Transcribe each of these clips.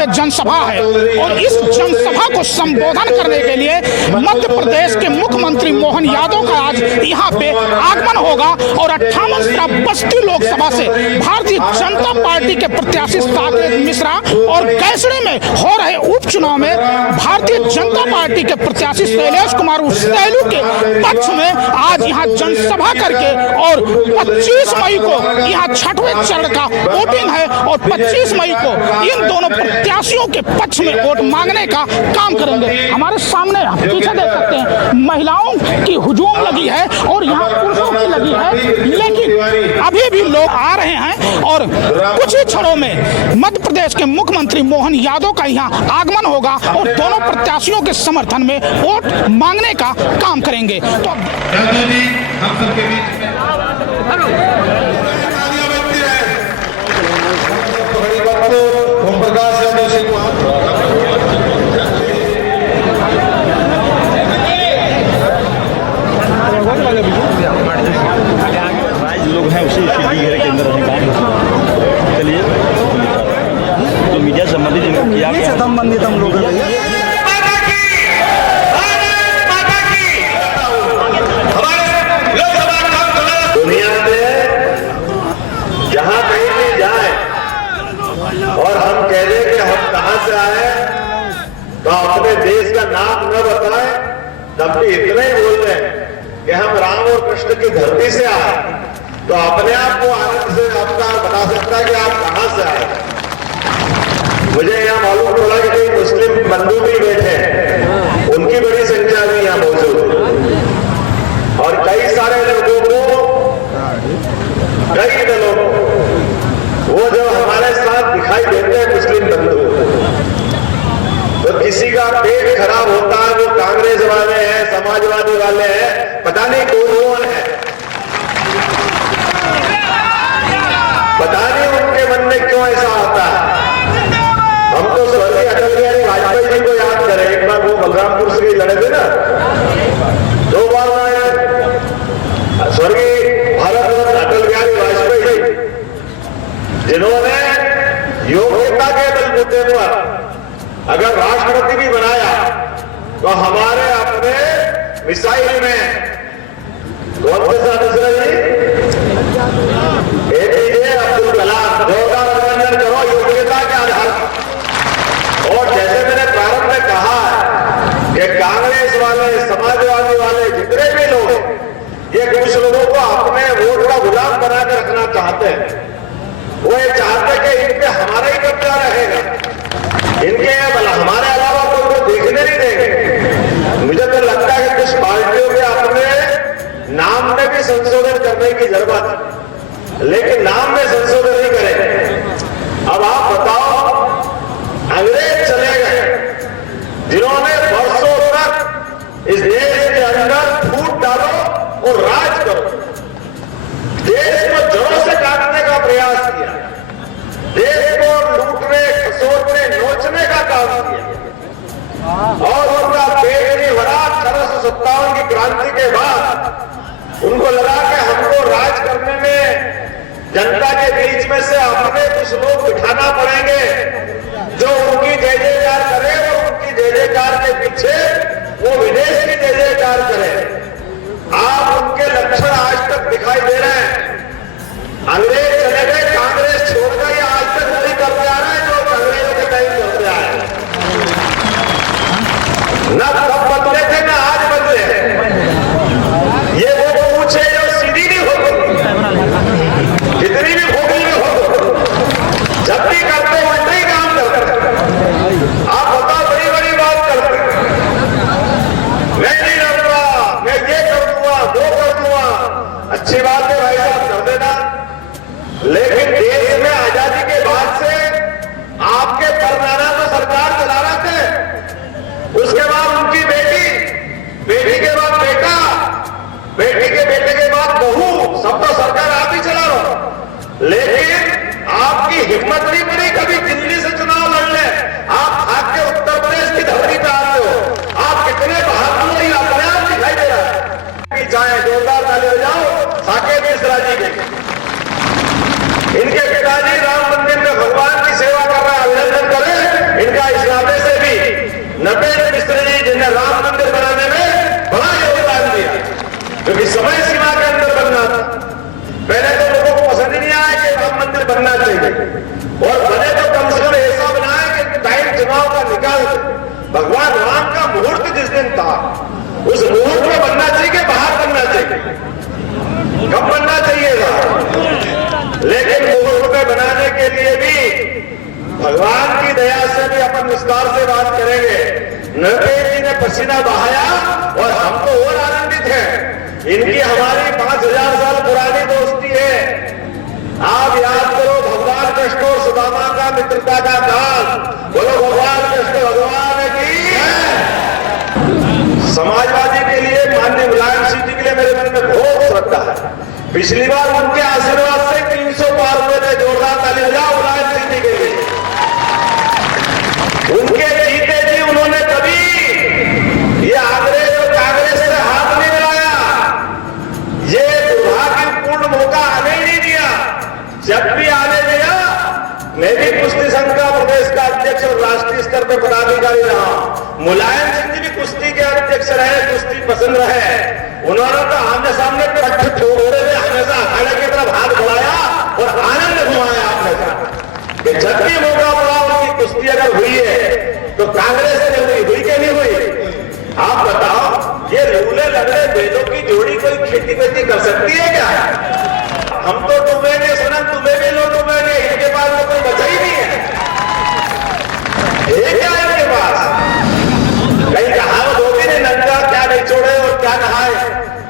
में जनसभा है और इस जनसभा को संबोधन करने के लिए मध्य प्रदेश के मुख्यमंत्री मोहन यादव का आज यहाँ पे आगमन होगा और 58 श्रावस्ती लोकसभा से भारतीय जनता पार्टी के प्रत्याशी साकेत मिश्रा और कैसड़ी में हो रहे उपचुनाव में भारतीय जनता पार्टी के प्रत्याशी शैलेश कुमार सैलू के पक्ष में आज यहाँ जनसभा करके और 25 मई को यहाँ 6वें चरण का वोटिंग है और 25 मई को इन दोनों प्रत्याशियों के पक्ष में वोट मांगने का काम करेंगे। हमारे सामने पीछे देख सकते हैं महिलाओं की हुजूम लगी है और यहाँ पुरुषों की लगी है, लेकिन अभी भी लोग आ रहे हैं और कुछ ही क्षणों में मध्य प्रदेश के मुख्यमंत्री मोहन यादव का यहाँ आगमन होगा और दोनों प्रत्याशियों के समर्थन में वोट मांगने का काम करेंगे। तो हम सबके बीच में लोग हैं उसी घेरे के अंदर चलिए तो मीडिया संबंधित किया संबंधित हम लोग दुनिया में जहाँ कहीं भी जाए और हम कह रहे कि हम कहाँ से आए तो अपने देश का नाम न बताएं, तब भी इतना ही बोल रहे हैं कि हम राम और कृष्ण की धरती से आए, तो अपने आप को आनंद से आपका बता सकता है कि आप कहां से आए। मुझे यहाँ मालूम पड़ा कि कई मुस्लिम बंधु भी बैठे हैं, उनकी बड़ी संख्या भी यहाँ मौजूद है और कई सारे लोगों को, कई दलों को वो जब हमारे साथ दिखाई देते हैं मुस्लिम बंधु, तो किसी का पेट खराब होता है, वो कांग्रेस वाले हैं, समाजवादी वाले हैं, पता नहीं कौन है, पता नहीं उनके मन में क्यों ऐसा आता है। हम तो स्वर्गीय अटल बिहारी वाजपेयी जी को याद करें, एक बार वो बलरामपुर से लड़े थे ना, 2 बार स्वर्गीय भारत रत्न अटल बिहारी वाजपेयी जी, जिन्होंने योग्यता के बलबूते पर अगर राष्ट्रपति भी बनाया तो हमारे अपने मिसाइल में कौन सा मिश्रा जी, एपीजे अब्दुल कलाम, जोरदार अभिनंदन करो योग्यता के आधार पर। और जैसे मैंने प्रारंभ में कहा कि कांग्रेस वाले, समाजवादी वाले, जितने भी लोग, ये कुछ लोगों को अपने वोट का गुलाम बनाकर रखना चाहते हैं। वो ये चाहते कि इन पे हमारा ही कब्जा रहेगा, इनके हमारे अलावा कोई को देखने नहीं देंगे। मुझे तो लगता है कि कुछ पार्टियों के अपने नाम में भी संशोधन करने की जरूरत है, लेकिन नाम में संशोधन नहीं करेंगे। अब आप बताओ, अंग्रेज चले गए जिन्होंने वर्षों तक इस देश के अंदर फूट डालो और राज करो, देश को जड़ों से काटने का प्रयास किया, देश को लूटने, खसोटने, नोचने का काम किया और उनका पेट नहीं भरा। 1857 की क्रांति के बाद उनको लगा कि हमको राज करने में जनता के बीच में से अपने कुछ लोग बिठाना पड़ेंगे जो उनकी जय जयकार करे और उनकी जय जयकार के पीछे वो विदेश की जय जयकार करे। आप उनके लक्षण आज तक दिखाई दे रहे हैं। अंग्रेज चले गए, कांग्रेस छोड़कर ये आज तक नहीं करते आ रहे हैं जो कांग्रेस के टाइम करते आए। न तब बदले थे न आज बदले। ये वो पूछ है जो सीधी नहीं होती, जितनी भी भूखी नहीं हो, जब भी करते उल्टे ही काम करते। आप बताओ, बड़ी बड़ी बात करते, मैं नहीं लड़ूंगा, मैं ये कर दूंगा, वो कर दूंगा। अच्छी बात है भाई साहब, चाहिए और बने तो कम से कम ऐसा बनाए कि टाइम चुनाव का निकाल भगवान राम का मुहूर्त जिस दिन था उस मुहूर्त में बनना चाहिए कि बाहर बनना चाहिए, कब बनना चाहिएगा। लेकिन मुहूर्त में बनाने के लिए भी भगवान की दया से भी अपन विस्तार से बात करेंगे। नरदेव जी ने पसीना बहाया और हम तो और आनंदित हैं। इनकी हमारी 5000 साल पुरानी दोस्ती है। आप याद करो भगवान कृष्ण और सुदामा का मित्रता का काल। बोलो भगवान कृष्ण भगवान की। समाजवादी के लिए माननीय मुलायम सिंह जी के लिए मेरे मन में बहुत श्रद्धा है। पिछली बार उनके आशीर्वाद से 300 पार हुए थे। जोरदार ताली बजाओ मुलायम सिंह जी के लिए। उनके जीते जी उन्होंने कभी ये आगरे और कांग्रेस से हाथ नहीं मिलाया, ये दुर्भाग्यपूर्ण मौका आने ही नहीं दिया। जब भी आने दिया मैं भी कुश्ती संघ का प्रदेश का अध्यक्ष और राष्ट्रीय स्तर पर पदाधिकारी रहा। मुलायम सिंह जी भी कुश्ती के अध्यक्ष रहे, कुश्ती पसंद रहे। उन्होंने तो आमने सामने पट्ट छोड़े हुए हमेशा अखाड़े की तरफ हाथ बढ़ाया और आनंद घुमाया आपने कि जब भी मौका पड़ा उनकी कुश्ती अगर हुई है तो कांग्रेस से हुई कि नहीं हुई। आप बताओ ये लूले लगड़े बेदों की जोड़ी कोई खेती बेती कर सकती है क्या? हम तो डूबेंगे सनम, तुम्हें भी लोग डूबेंगे। इनके पास तो कोई बचा ही नहीं है क्या इनके पास? कहीं कहावत होगी नहीं, नंगा क्या नहीं छोड़े और क्या नहाए।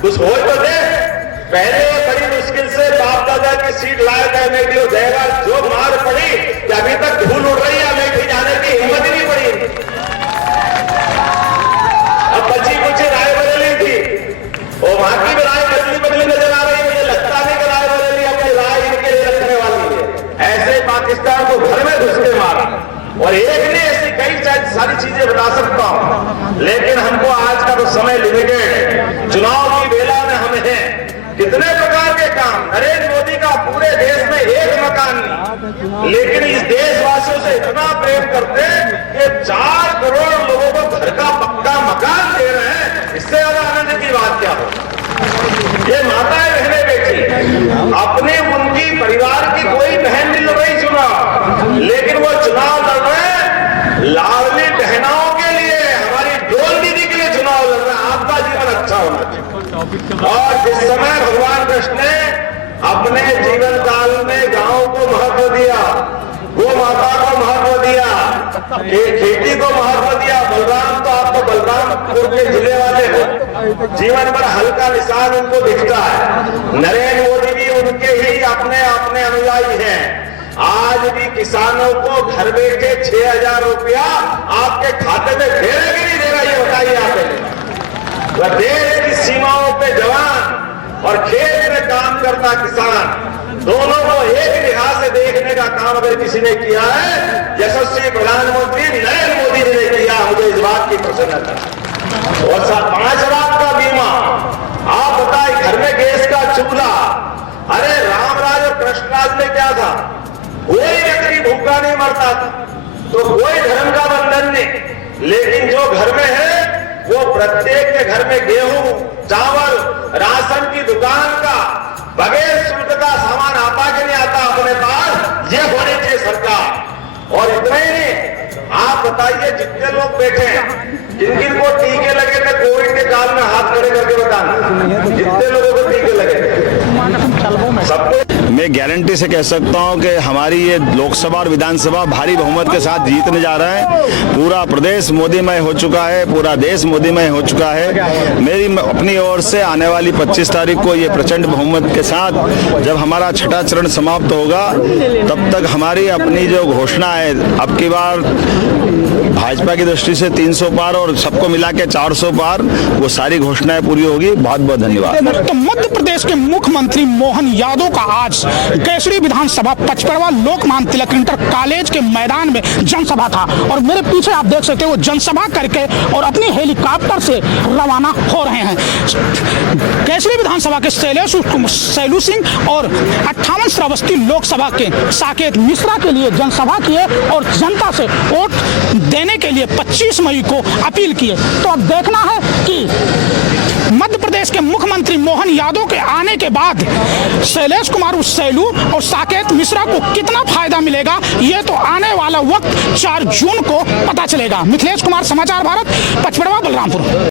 कुछ हो तो दे। पहले बड़ी मुश्किल से बाप दादा की सीट लाया था अमेठी और जयगा जो मार पड़ी कि अभी तक धूल उड़ रही है। अमेठी जाने की हिम्मत ही नहीं पड़ी। अब बची कुछ रायबरेली थी और वहां की भी राय बदली बदली नजर आ रही है। मुझे लगता नहीं कि रायबरेली अपनी राय इनके लिए रखने वाली है। ऐसे पाकिस्तान को घर में घुस के मारा और एक नहीं ऐसी कई सारी चीजें बता सकता हूं, लेकिन हमको आज का तो समय लिमिटेड। चुनाव की बेला में हम हैं। कितने प्रकार के काम नरेंद्र मोदी का पूरे देश में एक मकान नहीं, लेकिन इस देशवासियों से इतना प्रेम करते कि 4 करोड़ लोगों को घर का पक्का मकान दे रहे हैं। इससे ज्यादा आनंद की बात क्या हो। ये माताएं बहने बेटी अपने उनकी परिवार की कोई बहन नहीं लड़ रही चुनाव, लेकिन वो चुनाव लड़ रहे हैं लाडली बहनाओं के लिए, हमारी डोल दीदी के लिए चुनाव लड़ रहे हैं। आपका जीवन अच्छा होना चाहिए। और जिस समय भगवान कृष्ण ने अपने जीवन काल में गांव को महत्व दिया, गो माता को महत्व दिया, खेती को महत्व दिया। बलराम तो आपको बलरामपुर के जिले वाले हो, जीवन पर हल्का निशान उनको दिखता है। नरेंद्र मोदी भी उनके ही अपने अपने अनुयायी हैं। आज भी किसानों को घर बैठे 6000 रुपया आपके खाते में देगा कि नहीं देगा, ये बताइए आप। वह देश की सीमाओं पे जवान और खेत में काम करता किसान, दोनों को एक लिहाज से देखने का काम अगर किसी ने किया है, यशस्वी प्रधानमंत्री नरेंद्र मोदी ने किया। मुझे इस बात की प्रसन्नता। और 5 लाख का बीमा, आप बताइए घर में गैस का चूल्हा। अरे रामराज और कृष्णराज में क्या था? कोई व्यक्ति भूखा नहीं मरता था, तो कोई धर्म का बंधन नहीं। लेकिन जो घर में है वो प्रत्येक के घर में गेहूं, चावल, राशन की दुकान का बगैर शुल्क का सामान आता कि नहीं आता अपने पास, ये होनी चाहिए सरकार। और इतना ही नहीं, आप बताइए जितने लोग बैठे हैं, जिन जिन को टीके लगे थे कोविड के काल में, हाथ खड़े करके बताना जितने लोगों को टीके लगे सबको। मैं गारंटी से कह सकता हूं कि हमारी ये लोकसभा और विधानसभा भारी बहुमत के साथ जीतने जा रहा है। पूरा प्रदेश मोदीमय हो चुका है, पूरा देश मोदीमय हो चुका है। मेरी अपनी ओर से आने वाली 25 तारीख को ये प्रचंड बहुमत के साथ जब हमारा 6ठा चरण समाप्त होगा, तब तक हमारी अपनी जो घोषणा है, अब की बार भाजपा की दृष्टि से 300 पार और सबको मिला के 400 पार, वो सारी घोषणाएं पूरी होगी। बहुत बहुत धन्यवाद। तो मध्य प्रदेश के मुख्यमंत्री मोहन यादव का आज केसरी विधानसभा 55वां लोकमान्य तिलक इंटर कॉलेज के मैदान में जनसभा था। और मेरे पीछे आप देख सकते हैं वो जनसभा करके और अपनी हेलीकॉप्टर से रवाना हो रहे हैं। केसरी विधानसभा के सैलू सिंह और 58 श्रावस्ती लोकसभा के साकेत मिश्रा के लिए जनसभा किए और जनता से वोट देने के लिए 25 मई को अपील किए। तो अब देखना है कि मध्य प्रदेश के मुख्यमंत्री मोहन मोहन यादव के आने के बाद शैलेश कुमार सैलू और साकेत मिश्रा को कितना फायदा मिलेगा, ये तो आने वाला वक्त 4 जून को पता चलेगा। मिथिलेश कुमार, समाचार भारत, पचपड़वा, बलरामपुर।